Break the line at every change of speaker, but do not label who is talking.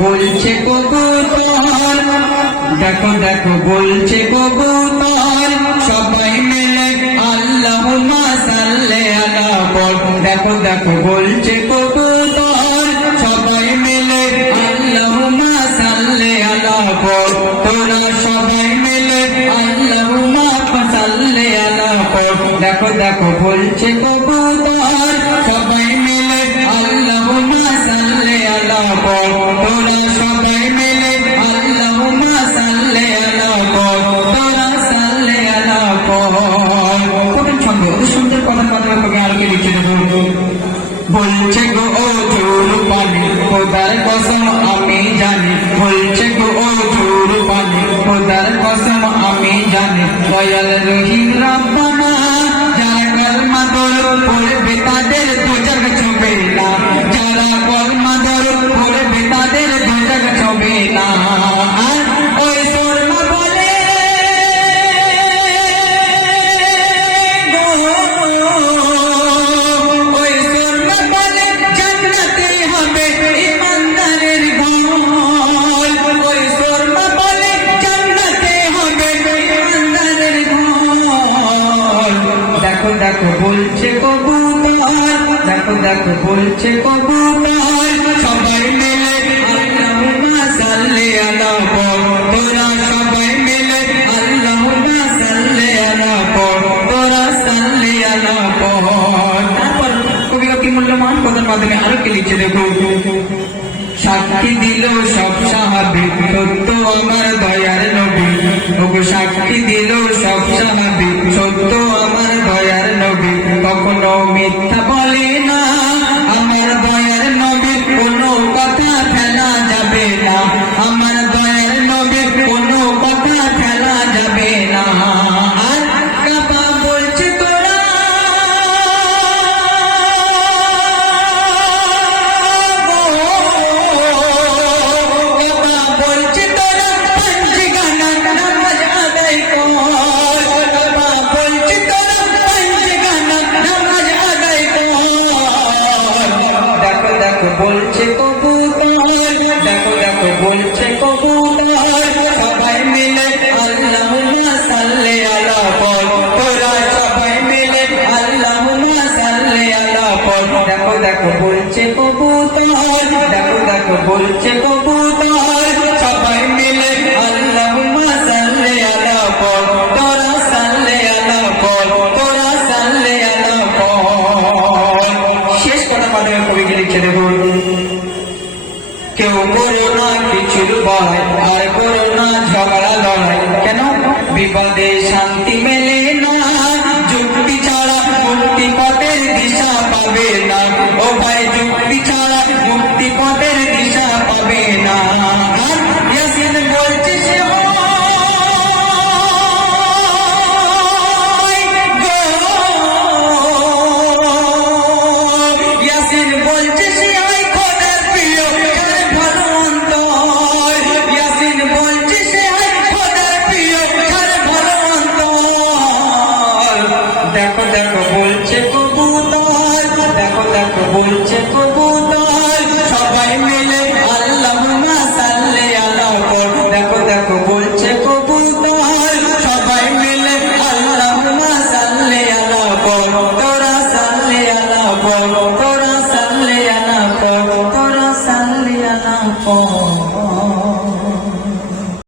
বলছে কবুতর। দেখো দেখো, বলছে কবুতর। সবাই মিলে আল্লাহ সাল্লে আলা বল দেখো দেখো, বলছে কবুতর। সবাই মিলে আল্লাহ সাল্লে আলা বল তোরা সবাই মিলে আল্লাহ সাল্লে আলা বল দেখো দেখো, বলছে কবুতর। বলছে গো ও জোর পানি খোদার কসম আমি জানি দয়াল রহিম দেখো, বলছে কবুতর। দেখো দেখো, বলছে কবুতর। সবাই মিলে আল্লাহুম্মা সাল্লি আলা বল তোরা সবাই মিলে আল্লাহুম্মা সাল্লি আলা বল তোরা সাল্লি আলা বল তারপর কথার মাধ্যমে আরও কি দেখো? সাক্ষী দিল সব সাহাবি, সত্য আমার দয়ার নবী। সাক্ষী দিল সব সাহাবি, সত্য কখনো মিথ্যা বলে না। আমার বয়ের নবীর কোনো কথা ফেলা যাবে না। আমার দেখো দেখো, বলছে কবুতর, দেখো দেখো, বলছে কবুতর। সবাই মিলে আল্লাহুম্মা সাল্লি আলা বল তোরা সাল্লি আলা বল তোরা সাল্লি আলা বল শেষ কথা মাধ্যমে কবিকে লিখে দেব। কেউ করো না কিছুর ভয়, আর করো ঝগড়া লড়াই। কেন? বিপদে শান্তি পথের পাবে না। ও ভাই যুক্তি ছাড়া মুক্তি পথের দিশা পাবে না। বলছে কবুতর, সবাই মিলে আল্লাহুম্মা সাল্লে আলা পর। দেখো দেখো, বলছে কবুতর, সবাই মিলে আল্লাহুম্মা সাল্লে আলা পর। তোরা সাল্লে আলা বল